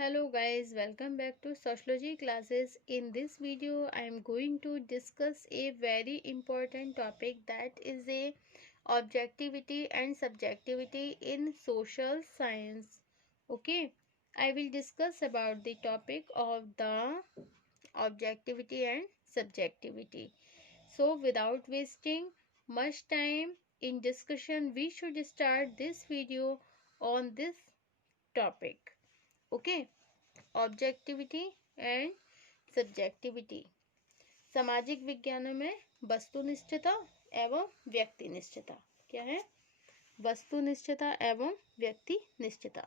Hello guys, welcome back to sociology classes. In this video I am going to discuss a very important topic, that is a objectivity and subjectivity in social science. Okay, I will discuss about the topic of the objectivity and subjectivity. So without wasting much time in discussion, we should start this video on this topic. Okay, objectivity and subjectivity. सामाजिक विज्ञानों में वस्तुनिष्ठता एवं व्यक्तिनिष्ठता। क्या है? वस्तुनिष्ठता एवं व्यक्तिनिष्ठता।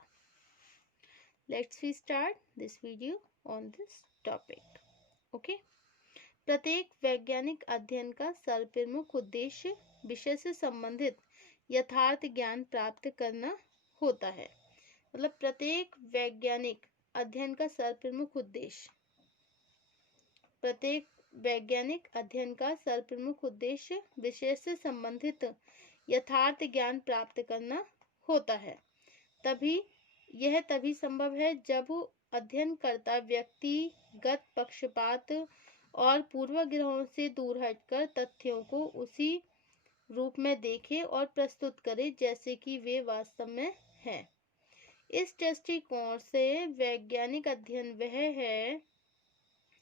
Let's we start this video on this topic. Okay, प्रत्येक वैज्ञानिक अध्ययन का सर्वप्रमुख उद्देश्य विषय से संबंधित यथार्थ ज्ञान प्राप्त करना होता है। मतलब प्रत्येक वैज्ञानिक अध्ययन का सर्वप्रमुख उद्देश्य, प्रत्येक वैज्ञानिक अध्ययन का सर्वप्रमुख उद्देश्य विषय से संबंधित यथार्थ ज्ञान प्राप्त करना होता है। यह तभी संभव है जब अध्ययनकर्ता व्यक्तिगत पक्षपात और पूर्वाग्रहों से दूर हटकर तथ्यों को उसी रूप में देखे और प्रस्तुत करे जैसे कि वे वास्तव में हैं। इस दृष्टिकोण से वैज्ञानिक अध्ययन वह है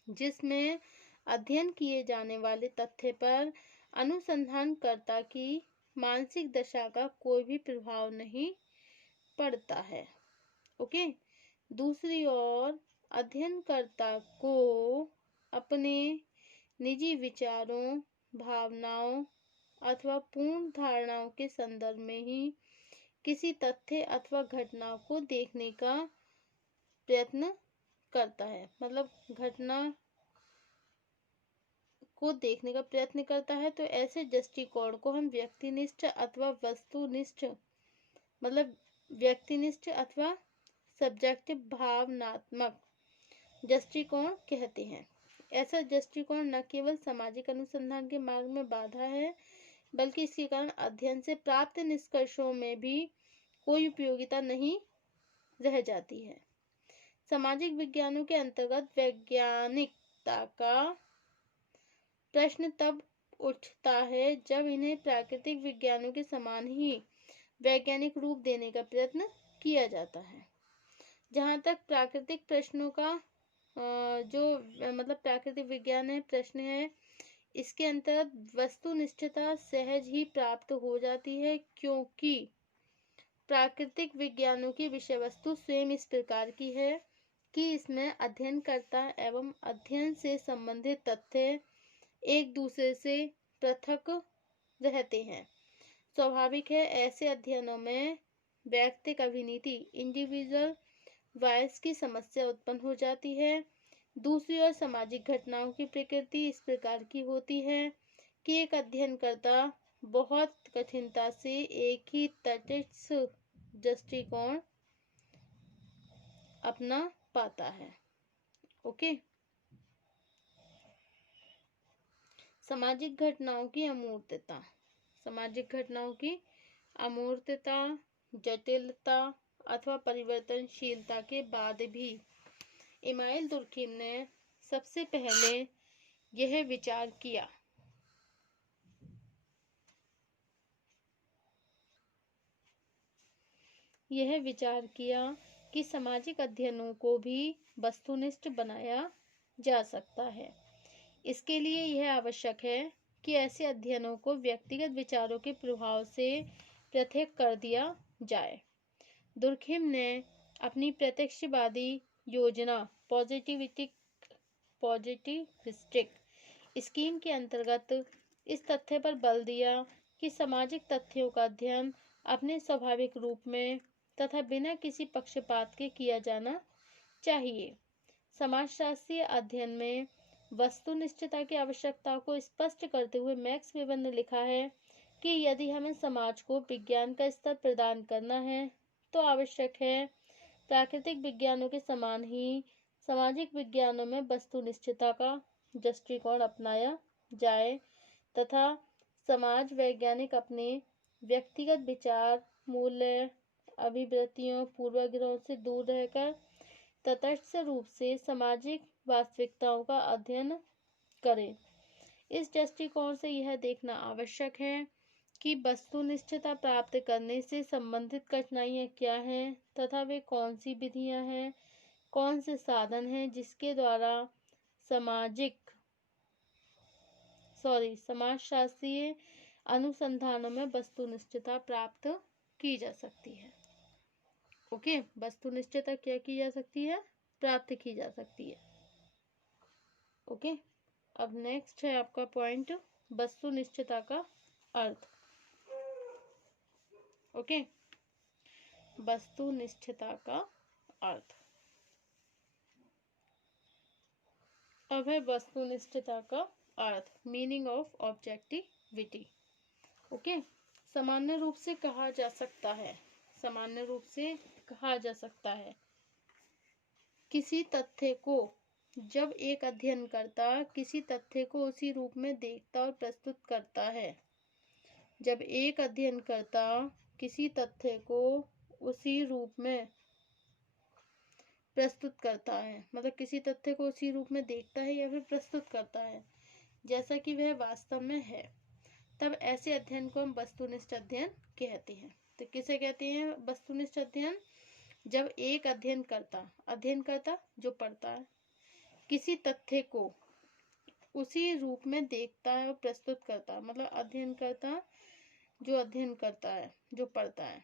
जिसमें अध्ययन किए जाने वाले तथ्य पर अनुसंधानकर्ता की मानसिक दशा का कोई भी प्रभाव नहीं पड़ता है। ओके, दूसरी ओर अध्ययनकर्ता को अपने निजी विचारों, भावनाओं अथवा पूर्ण धारणाओं के संदर्भ में ही किसी तथ्य अथवा घटना को देखने का प्रयत्न करता है। मतलब घटना को देखने का प्रयत्न करता है, तो ऐसे दृष्टिकोण को हम व्यक्तिनिष्ठ अथवा वस्तुनिष्ठ, मतलब व्यक्तिनिष्ठ अथवा सब्जेक्टिव भावनात्मक दृष्टिकोण कहते हैं। ऐसा दृष्टिकोण न केवल सामाजिक अनुसंधान के मार्ग में बाधा है, बल्कि इसके कारण अध्ययन से प्राप्त निष्कर्षों में भी कोई उपयोगिता नहीं रह जाती है। सामाजिक विज्ञानों के अंतर्गत वैज्ञानिकता का प्रश्न तब उठता है जब इन्हें प्राकृतिक विज्ञानों के समान ही वैज्ञानिक रूप देने का प्रयत्न किया जाता है। जहाँ तक प्राकृतिक प्रश्नों का प्राकृतिक विज्ञान है, प्रश्न है, इसके अंतर्गत वस्तुनिष्ठता सहज ही प्राप्त हो जाती है, क्योंकि प्राकृतिक विज्ञानों की विषय वस्तु स्वयं इस प्रकार की है कि इसमें अध्ययनकर्ता एवं अध्ययन से संबंधित तथ्य एक दूसरे से पृथक रहते हैं। स्वाभाविक है, ऐसे अध्ययनों में वैयक्तिक अभिनीति, इंडिविजुअल वॉइस की समस्या उत्पन्न हो जाती है। दूसरी ओर सामाजिक घटनाओं की प्रकृति इस प्रकार की होती है कि एक अध्ययनकर्ता बहुत कठिनता से एक ही तटस्थ दृष्टिकोण अपना पाता है। ओके, सामाजिक घटनाओं की अमूर्तता। सामाजिक घटनाओं की अमूर्तता, जटिलता अथवा परिवर्तनशीलता के बाद भी इमाइल दुर्खिम ने सबसे पहले यह विचार किया कि सामाजिक अध्ययनों को भी वस्तुनिष्ठ बनाया जा सकता है। इसके लिए यह आवश्यक है कि ऐसे अध्ययनों को व्यक्तिगत विचारों के प्रभाव से पृथक कर दिया जाए। दुर्खिम ने अपनी प्रत्यक्षवादी योजना पॉजिटिविस्टिक स्कीम के अंतर्गत इस तथ्य पर बल दिया कि सामाजिक तथ्यों का अध्ययन अपने स्वाभाविक रूप में तथा बिना किसी पक्षपात के किया जाना चाहिए। समाजशास्त्रीय अध्ययन में वस्तुनिष्ठता की आवश्यकता को स्पष्ट करते हुए मैक्स वेबर ने लिखा है कि यदि हमें समाज को विज्ञान का स्तर प्रदान करना है तो आवश्यक है प्राकृतिक विज्ञानों के समान ही सामाजिक विज्ञानों में वस्तुनिष्ठता का दृष्टिकोण अपनाया जाए तथा समाज वैज्ञानिक अपने व्यक्तिगत विचार, मूल्य, अभिवृत्तियों, पूर्वाग्रहों से दूर रहकर तटस्थ रूप से सामाजिक वास्तविकताओं का अध्ययन करें। इस दृष्टिकोण से यह देखना आवश्यक है कि वस्तुनिष्ठता प्राप्त करने से संबंधित कठिनाइयाँ क्या हैं तथा वे कौन सी विधियाँ हैं, कौन से साधन हैं जिसके द्वारा समाजशास्त्रीय अनुसंधानों में वस्तुनिष्ठता प्राप्त की जा सकती है। ओके, वस्तुनिष्ठता क्या की जा सकती है? प्राप्त की जा सकती है। ओके, अब नेक्स्ट है आपका पॉइंट वस्तुनिष्ठता का अर्थ। ओके, वस्तुनिष्ठता का अर्थ। अब है वस्तुनिष्ठता का अर्थ, मीनिंग ऑफ ऑब्जेक्टिविटी। ओके, सामान्य रूप से कहा जा सकता है, सामान्य रूप से कहा जा सकता है, किसी तथ्य को जब एक अध्ययनकर्ता किसी तथ्य को उसी रूप में देखता और प्रस्तुत करता है, जब एक अध्ययनकर्ता किसी तथ्य को उसी रूप में प्रस्तुत करता है, मतलब किसी तथ्य को उसी रूप में देखता है या फिर प्रस्तुत करता है जैसा कि वह वास्तव में है, तब ऐसे अध्ययन को हम वस्तुनिष्ठ अध्ययन कहते हैं। तो किसे कहते हैं वस्तुनिष्ठ अध्ययन? जब एक अध्ययनकर्ता जो पढ़ता है किसी तथ्य को उसी रूप में देखता है और प्रस्तुत करता है, मतलब अध्ययनकर्ता जो अध्ययन करता है, जो पढ़ता है,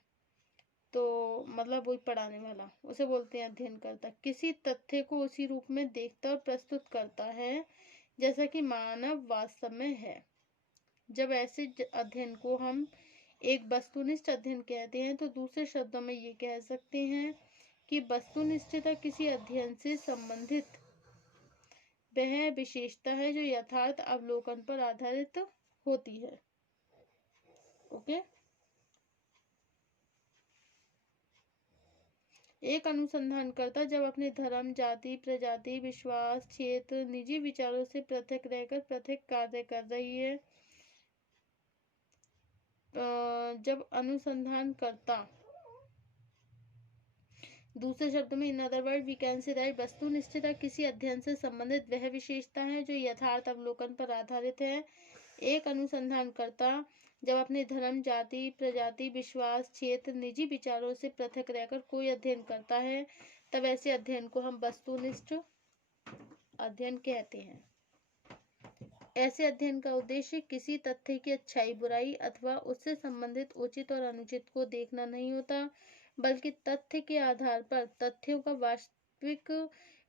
तो मतलब वही पढ़ाने वाला, उसे बोलते हैं अध्ययनकर्ता। किसी तथ्य को उसी रूप में देखता और प्रस्तुत करता है जैसा कि मानव वास्तव में है। जब ऐसे अध्ययन को हम एक वस्तुनिष्ठ अध्ययन कहते हैं, तो दूसरे शब्दों में ये कह सकते हैं कि वस्तुनिष्ठता किसी अध्ययन से संबंधित वह विशेषता है जो यथार्थ अवलोकन पर आधारित होती है। ओके, एक अनुसंधानकर्ता जब अपने धर्म, जाति, प्रजाति, विश्वास, क्षेत्र, निजी विचारों से पृथक रहकर पृथक कार्य कर रही है, जब अनुसंधानकर्ता, दूसरे शब्दों में in other word we can say that वस्तुनिष्ठता किसी अध्ययन से संबंधित वह विशेषता है जो यथार्थ अवलोकन पर आधारित है। एक अनुसंधानकर्ता जब अपने धर्म, जाति, प्रजाति, विश्वास, क्षेत्र, निजी विचारों से पृथक रहकर कोई अध्ययन करता है, तब ऐसे अध्ययन को हम वस्तुनिष्ठ अध्ययन कहते हैं। ऐसे अध्ययन का उद्देश्य किसी तथ्य की अच्छाई, बुराई अथवा उससे संबंधित उचित और अनुचित को देखना नहीं होता, बल्कि तथ्य के आधार पर तथ्यों का वास्तविक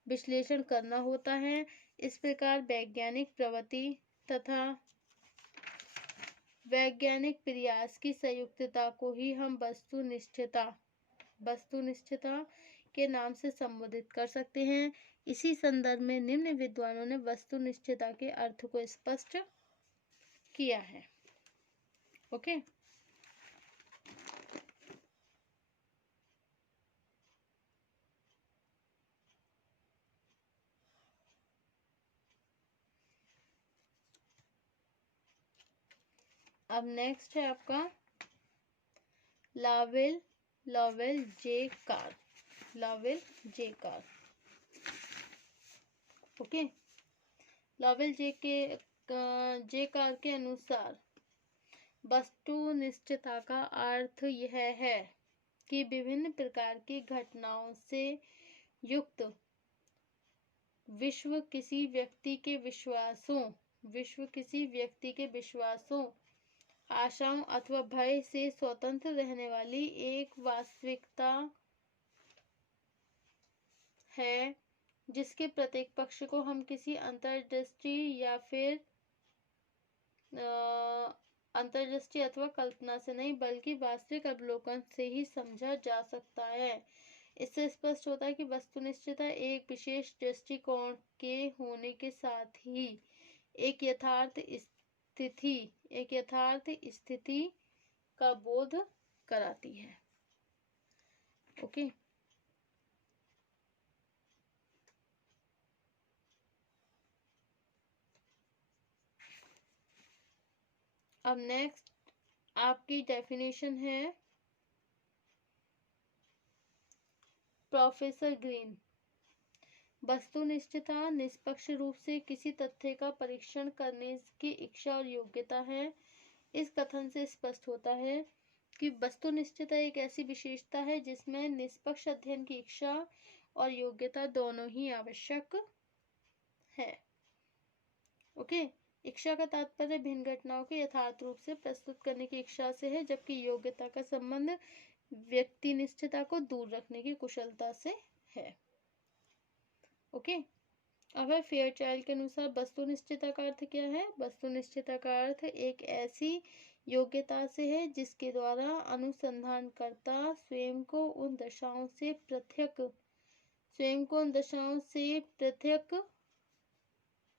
विश्लेषण करना होता है। इस प्रकार वैज्ञानिक प्रवृत्ति तथा वैज्ञानिक प्रयास की संयुक्तता को ही हम वस्तुनिष्ठता के नाम से संबोधित कर सकते हैं। इसी संदर्भ में निम्न विद्वानों ने वस्तुनिष्ठता के अर्थ को स्पष्ट किया है। ओके, अब नेक्स्ट है आपका लॉवेल जे कार। ओके, लॉवेल जे कार के अनुसार वस्तुनिष्ठता का अर्थ यह है कि विभिन्न प्रकार की घटनाओं से युक्त विश्व किसी व्यक्ति के विश्वासों, आशाओं अथवा भय से स्वतंत्र रहने वाली एक वास्तविकता है, जिसके प्रत्येक पक्ष को हम किसी अंतर्दृष्टि अथवा कल्पना से नहीं बल्कि वास्तविक अवलोकन से ही समझा जा सकता है। इससे स्पष्ट होता है कि वस्तुनिष्ठता एक विशेष दृष्टिकोण के होने के साथ ही एक यथार्थ स्थिति का बोध कराती है। ओके, अब नेक्स्ट आपकी डेफिनेशन है प्रोफेसर ग्रीन वस्तुनिष्ठता निष्पक्ष रूप से किसी तथ्य का परीक्षण करने की इच्छा और योग्यता है। इस कथन से स्पष्ट होता है कि वस्तुनिष्ठता एक ऐसी विशेषता है जिसमें निष्पक्ष अध्ययन की इच्छा और योग्यता दोनों ही आवश्यक है। ओके, इच्छा का तात्पर्य भिन्न घटनाओं को यथार्थ रूप से प्रस्तुत करने की इच्छा से है, जबकि योग्यता का संबंध व्यक्तिनिष्ठता को दूर रखने की कुशलता से है। ओके, अब है फेयरचाइल्ड के अनुसार वस्तुनिष्ठता का अर्थ क्या है। वस्तुनिष्ठता का अर्थ एक ऐसी योग्यता से है जिसके द्वारा अनुसंधानकर्ता स्वयं को उन दशाओं से पृथक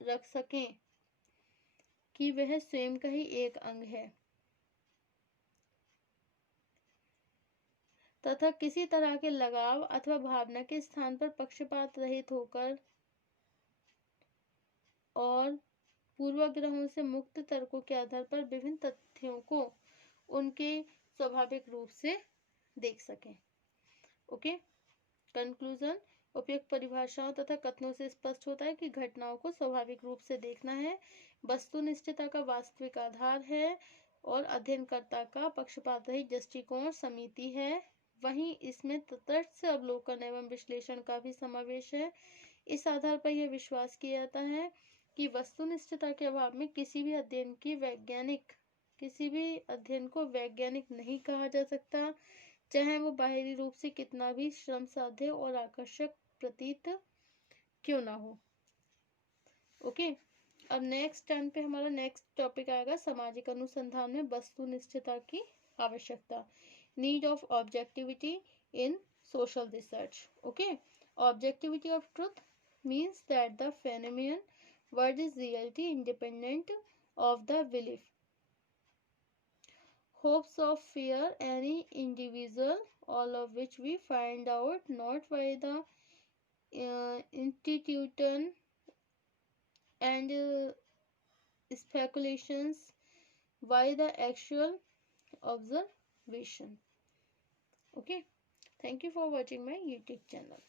रख सकें कि वह स्वयं का ही एक अंग है तथा किसी तरह के लगाव अथवा भावना के स्थान पर पक्षपात रहित होकर और पूर्वाग्रहों से मुक्त तर्कों के आधार पर विभिन्न तथ्यों को उनके स्वाभाविक रूप से देख सकें। ओके, कंक्लूजन, उपयुक्त परिभाषाओं तथा कथनों से स्पष्ट होता है कि घटनाओं को स्वाभाविक रूप से देखना है, वस्तुनिष्ठता का वास्तविक आधार है और अध्ययनकर्ता का पक्षपात रहित दृष्टिकोण समिति है। वहीं इसमें तटस्थ अवलोकन एवं विश्लेषण का भी समावेश है। इस आधार पर यह विश्वास किया जाता है कि वस्तुनिष्ठता के अभाव में किसी भी अध्ययन को वैज्ञानिक नहीं कहा जा सकता, चाहे वो बाहरी रूप से कितना भी श्रम साध्य और आकर्षक प्रतीत क्यों ना हो। ओके, अब नेक्स्ट टर्न पे हमारा नेक्स्ट टॉपिक आएगा सामाजिक अनुसंधान में वस्तुनिष्ठता की आवश्यकता, need of objectivity in social research. Okay, objectivity of truth means that the phenomenon what is reality independent of the belief, hopes of fear any individual, all of which we find out not by the institution and speculations, by the actual observation. Okay, thank you for watching my YouTube channel.